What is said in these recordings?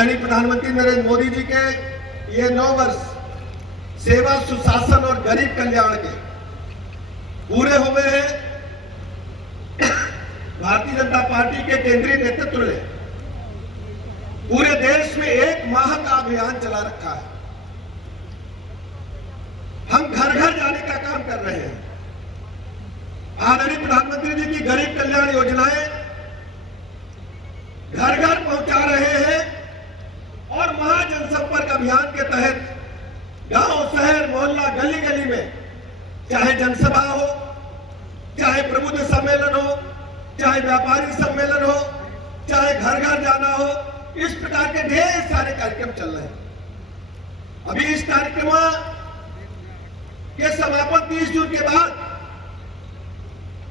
आदरणीय प्रधानमंत्री नरेंद्र मोदी जी के ये 9 वर्ष सेवा, सुशासन और गरीब कल्याण के पूरे हुए हैं। भारतीय जनता पार्टी के केंद्रीय नेतृत्व ने पूरे देश में 1 माह का अभियान चला रखा है। हम घर घर जाने का काम कर रहे हैं। आदरणीय प्रधानमंत्री जी की गरीब कल्याण योजनाएं घर घर पहुंचा रहे हैं और महाजनसंपर्क अभियान के तहत गांव, शहर, मोहल्ला, गली गली में चाहे जनसभा हो, चाहे प्रबुद्ध सम्मेलन हो, चाहे व्यापारी सम्मेलन हो, चाहे घर घर जाना हो, इस प्रकार के ढेर सारे कार्यक्रम चल रहे हैं। अभी इस कार्यक्रम के समापन 30 जून के बाद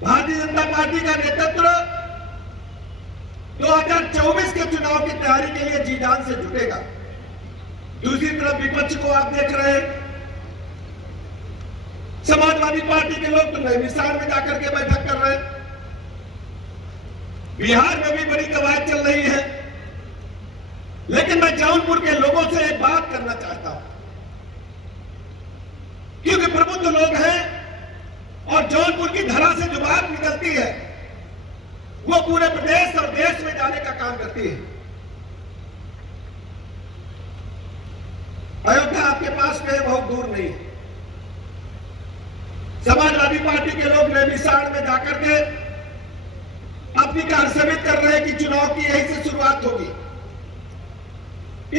भारतीय जनता पार्टी का नेतृत्व 2024 के चुनाव की तैयारी के लिए जी जान से जुटेगा। दूसरी तरफ विपक्ष को आप देख रहे हैं, समाजवादी पार्टी के लोग तो नए मिसाल में जाकर के बैठक कर रहे हैं। बिहार में भी बड़ी कवायद चल रही है। लेकिन मैं जौनपुर के लोगों से एक बात करना चाहता हूं, क्योंकि प्रबुद्ध लोग हैं और जौनपुर की धरा से जो बात निकलती है वो पूरे प्रदेश और देश में जाने का काम करती है। अयोध्या आपके पास में बहुत दूर नहीं है। समाजवादी पार्टी के लोग नैमिषारण्य में जाकर के अपनी कारसमित कर रहे हैं कि चुनाव की यहीं से शुरुआत होगी।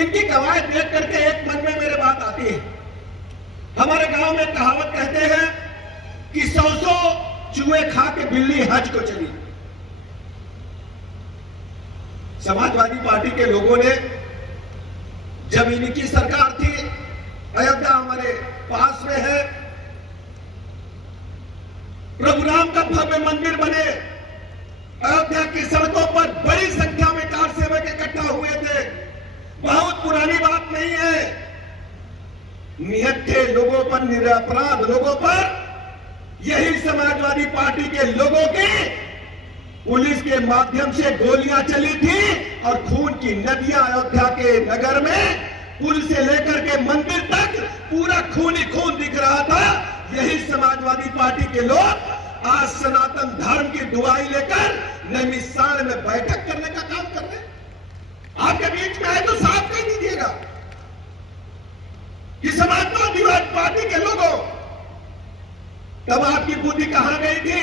इनकी कवायद देख करके एक मन में मेरे बात आती है। हमारे गांव में कहावत कहते हैं कि 100 चूहे खा के बिल्ली हज को चली। समाजवादी पार्टी के लोगों ने जब इनकी सरकार थी, अयोध्या हमारे पास में है, प्रभु राम का भव्य मंदिर बने, अयोध्या की सड़कों पर बड़ी संख्या में कार सेवक इकट्ठा हुए थे। बहुत पुरानी बात नहीं है। निहत्थे लोगों पर, निरपराध लोगों पर यही समाजवादी पार्टी के लोगों की पुलिस के माध्यम से गोलियां चली थी और खून की नदियां अयोध्या के नगर में पुल से लेकर के मंदिर तक पूरा खून ही खून दिख रहा था। यही समाजवादी पार्टी के लोग आज सनातन धर्म की दुआई लेकर नैमिषारण्य में बैठक करने का काम कर रहे हैं। आपके बीच में आए तो साफ कह दीजिएगा कि समाजवादी पार्टी के लोगों, तब आपकी बुद्धि कहां गई थी?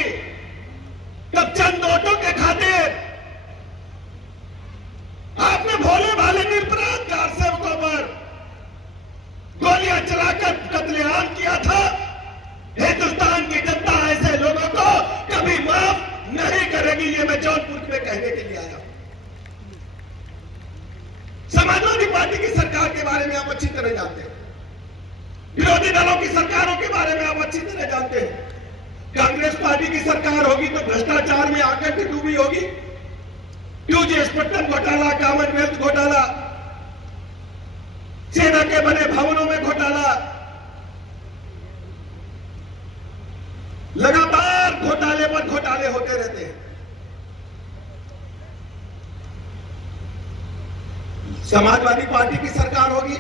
कब चंद वोटों के खातिर आपने भोले भाले निरपराध कार सेवकों पर गोलियां चलाकर कत्लेआम किया था। हिंदुस्तान की जनता ऐसे लोगों को कभी माफ नहीं करेगी। ये मैं जौनपुर में कहने के लिए आया हूं। समाजवादी पार्टी की सरकार के बारे में आप अच्छी तरह जानते हैं। विरोधी दलों की सरकारों के बारे में आप अच्छी तरह जानते हैं। कांग्रेस पार्टी की सरकार होगी तो भ्रष्टाचार में आकर के डूबी होगी। ट्यूजी स्पट्टन घोटाला, कॉमनवेल्थ घोटाला, सेना के बने भवनों में घोटाला, लगातार घोटाले पर घोटाले होते रहते हैं। समाजवादी पार्टी की सरकार होगी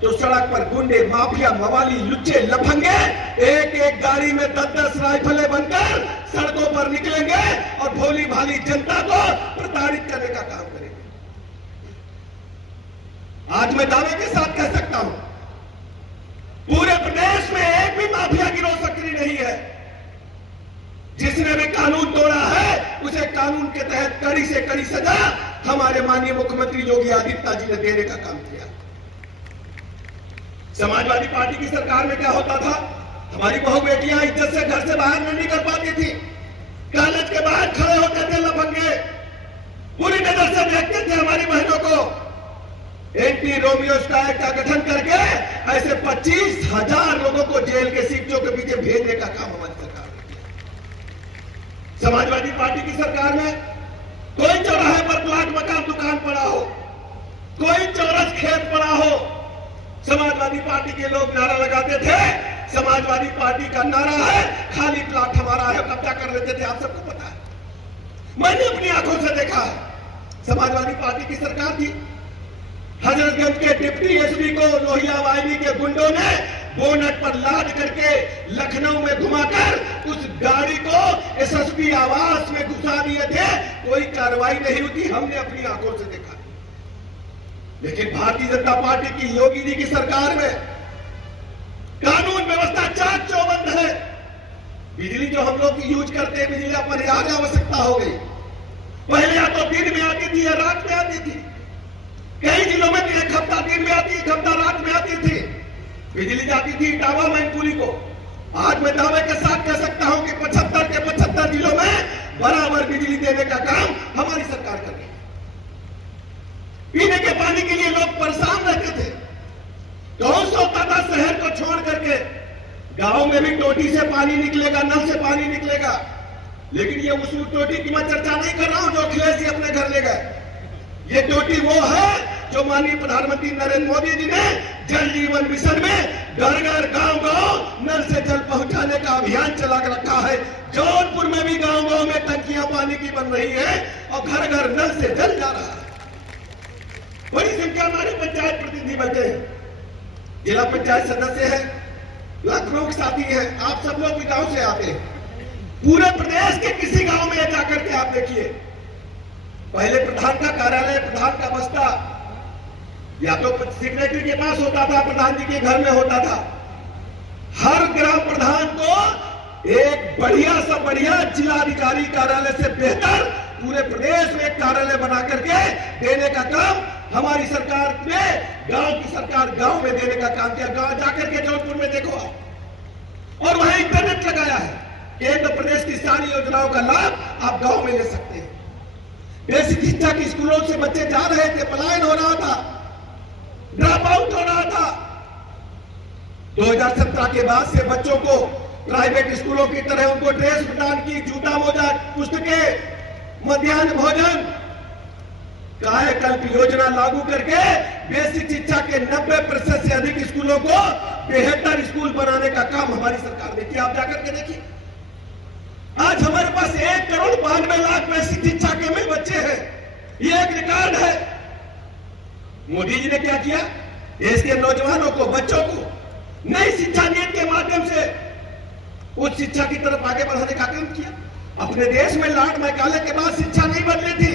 तो सड़क पर गुंडे, माफिया, मवाली, लुच्चे, लफंगे एक एक गाड़ी में 10-10 राइफलें बनकर सड़कों पर निकलेंगे और भोली भाली जनता को प्रताड़ित करने का काम करेंगे। आज मैं दावे के साथ कह सकता हूं, पूरे प्रदेश में एक भी माफिया गिरोह सक्रिय नहीं है। जिसने भी कानून तोड़ा है उसे कानून के तहत कड़ी से कड़ी सजा हमारे माननीय मुख्यमंत्री योगी आदित्यनाथ जी ने देने का काम किया। समाजवादी पार्टी की सरकार में क्या होता था? हमारी बहू बेटियां इज्जत से घर से बाहर नहीं निकल पाती थी। कॉलेज के बाहर खड़े होते थे लफंगे, पूरी नजर से देखते थे हमारी बहनों को। एंटी रोमियो स्टाइल का गठन करके ऐसे 25,000 लोगों को जेल के सीटों के पीछे भेजने का काम हमारी सरकार ने किया। समाजवादी पार्टी की सरकार में कोई चौराहे पर प्लाट, मकान, दुकान पड़ा हो, कोई चौरस खेत पड़ा हो, समाजवादी पार्टी के लोग नारा लगाते थे। समाजवादी पार्टी का नारा है खाली प्लाट हमारा है, कब्जा कर लेते थे। आप सबको पता है, मैंने अपनी आंखों से देखा है। समाजवादी पार्टी की सरकार थी, हजरतगंज के डिप्टी एसपी को लोहिया वाहिनी के गुंडों ने बोनट पर लाद करके लखनऊ में घुमाकर उस गाड़ी को एसएसपी आवास में घुसा दिए थे। कोई कार्रवाई नहीं हुई, हमने अपनी आंखों से देखा। लेकिन भारतीय जनता पार्टी की योगी जी की सरकार में कानून व्यवस्था चाक चौबंद है। बिजली जो हम लोग यूज करते हैं, बिजली अपरिहार्य आवश्यकता हो गई। पहले या तो दिन में आती थी या रात में आती थी। कई जिलों में एक हफ्ता दिन में आती, एक हफ्ता रात में आती थी। बिजली जाती थी इटावा मैनपुरी को। आज मैं दावे के साथ कह सकता हूं कि 75 के 75 जिलों में बराबर बिजली देने का काम हमारी सरकार कर रही है। पीने के पानी के लिए लोग परेशान रहते थे। कौन सोचता था शहर को छोड़ करके गांव में भी टोटी से पानी निकलेगा, नल से पानी निकलेगा। लेकिन ये उस टोटी की मैं चर्चा नहीं कर रहा हूं जो अखिलेश जी अपने घर ले गए। ये टोटी वो है जो माननीय प्रधानमंत्री नरेंद्र मोदी जी ने जल जीवन मिशन में घर घर गांव गांव नल से जल पहुंचाने का अभियान चला कर रखा है। जौनपुर में भी गांव गांव में टंकियां पानी की बन रही है और घर घर नल से जल जा रहा है। बड़ी संख्या हमारे पंचायत प्रतिनिधि बैठे हैं, जिला पंचायत सदस्य है, लाखों साथी है। आप सब लोग भी गांव से आते हैं। पूरे प्रदेश के किसी गांव में जाकर के आप देखिए, पहले प्रधान का कार्यालय, प्रधान का बस्ता या तो सेक्रेटरी के पास होता था, प्रधान जी के घर में होता था। हर ग्राम प्रधान को एक बढ़िया सा बढ़िया जिलाधिकारी कार्यालय से बेहतर पूरे प्रदेश में एक कार्यालय बना करके देने का काम हमारी सरकार ने, गांव की सरकार गांव में देने का काम किया। गांव जाकर के जौनपुर में देखो और वहां इंटरनेट लगाया है। केंद्र प्रदेश की सारी योजनाओं का लाभ आप गांव में ले सकते हैं। बेसिक शिक्षा की स्कूलों से बच्चे जा रहे थे, पलायन हो रहा था, ड्रॉप आउट हो रहा था। 2017 के बाद से बच्चों को प्राइवेट स्कूलों की तरह उनको ड्रेस प्रदान की, जूता मोजा, पुस्तकें, मध्याह्न भोजन, कायाकल्प योजना लागू करके बेसिक शिक्षा के 90% से अधिक स्कूलों को बेहतर स्कूल बनाने का काम हमारी सरकार ने किया। आप जाकर के देखिए, आज हमारे पास 1,92,00,000 बेसिक शिक्षा के में बच्चे हैं। ये एक रिकॉर्ड है। मोदी जी ने क्या किया? देश के नौजवानों को, बच्चों को नई शिक्षा नीति के माध्यम से उच्च शिक्षा की तरफ आगे बढ़ाने का काम किया। अपने देश में लॉर्ड मैकाले के बाद शिक्षा नहीं बदली थी।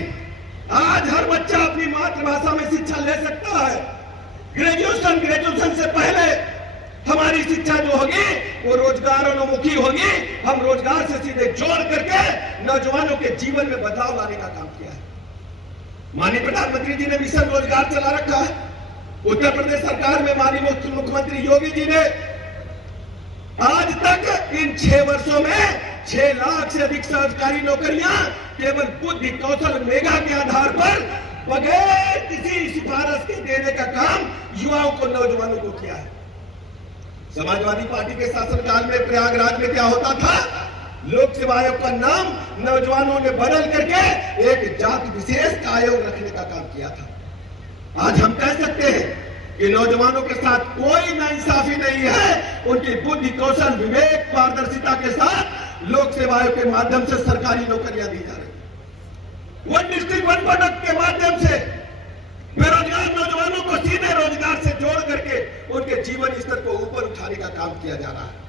आज हर बच्चा अपनी मातृभाषा में शिक्षा ले सकता है। ग्रेजुएशन से पहले हमारी शिक्षा जो होगी वो रोजगारोन्मुखी होगी। हम रोजगार से सीधे जोड़ करके नौजवानों के जीवन में बदलाव लाने का काम किया है। माननीय प्रधानमंत्री जी ने मिशन रोजगार चला रखा है। उत्तर प्रदेश सरकार में माननीय मुख्यमंत्री योगी जी ने आज तक इन 6 वर्षों में 6 लाख से अधिक सरकारी नौकरियां केवल बुद्धि कौशल मेगा के आधार पर बगैर किसी सिफारिश के देने का काम युवाओं को, नौजवानों को किया है। समाजवादी पार्टी के शासनकाल में प्रयागराज में क्या होता था? लोक सेवा आयोग का नाम नौजवानों ने बदल करके एक जाति विशेष का आयोग रखने का काम किया था। आज हम कह सकते हैं कि नौजवानों के साथ कोई नाइंसाफी नहीं है। उनकी बुद्धि कौशल विवेक पारदर्शिता के साथ लोक सेवा आयोग के माध्यम से सरकारी नौकरियां दी जा रही। वन डिस्ट्रिक्ट वन प्रोडक्ट के माध्यम से बेरोजगार नौजवानों को सीधे रोजगार से जोड़ करके उनके जीवन स्तर को ऊपर उठाने का काम किया जा रहा है।